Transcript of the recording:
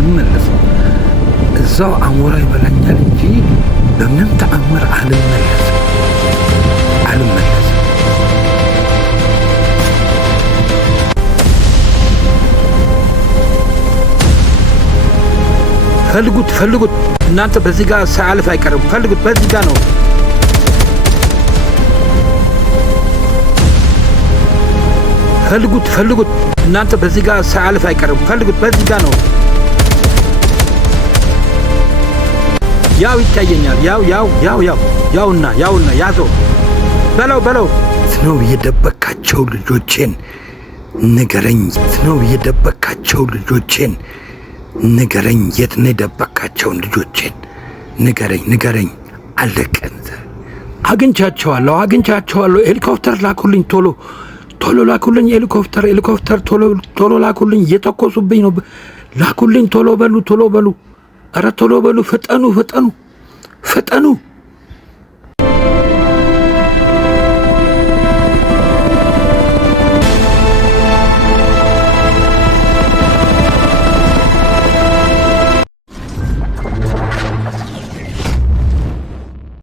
አልመለስም። እዛው አሞራ ይበላኛል እንጂ በምንም ተአምር አልመለስም። ፈልጉት እናንተ በዚህ ጋር ሳያልፍ አይቀርም። ፈልጉት፣ በዚህ ጋር ነው። ፈልጉት እናንተ በዚህ ጋር ሳያልፍ አይቀርም። ፈልጉት፣ በዚህ ጋር ነው። ያው ይታየኛል። ያውና ያዘው። በለው ነው የደበካቸው ልጆቼን ንገረኝ። ንገረኝ፣ የት ነው የደበካቸውን ልጆቼን? ንገረኝ። አለቀን። አግኝቻቸዋለሁ። ሄሊኮፕተር ላኩልኝ፣ ቶሎ ላኩልኝ። ሄሊኮፕተር ቶሎ ላኩልኝ። እየተኮሱብኝ ነው። ላኩልኝ፣ ቶሎ በሉ። ኧረ ቶሎ በሉ፣ ፍጠኑ።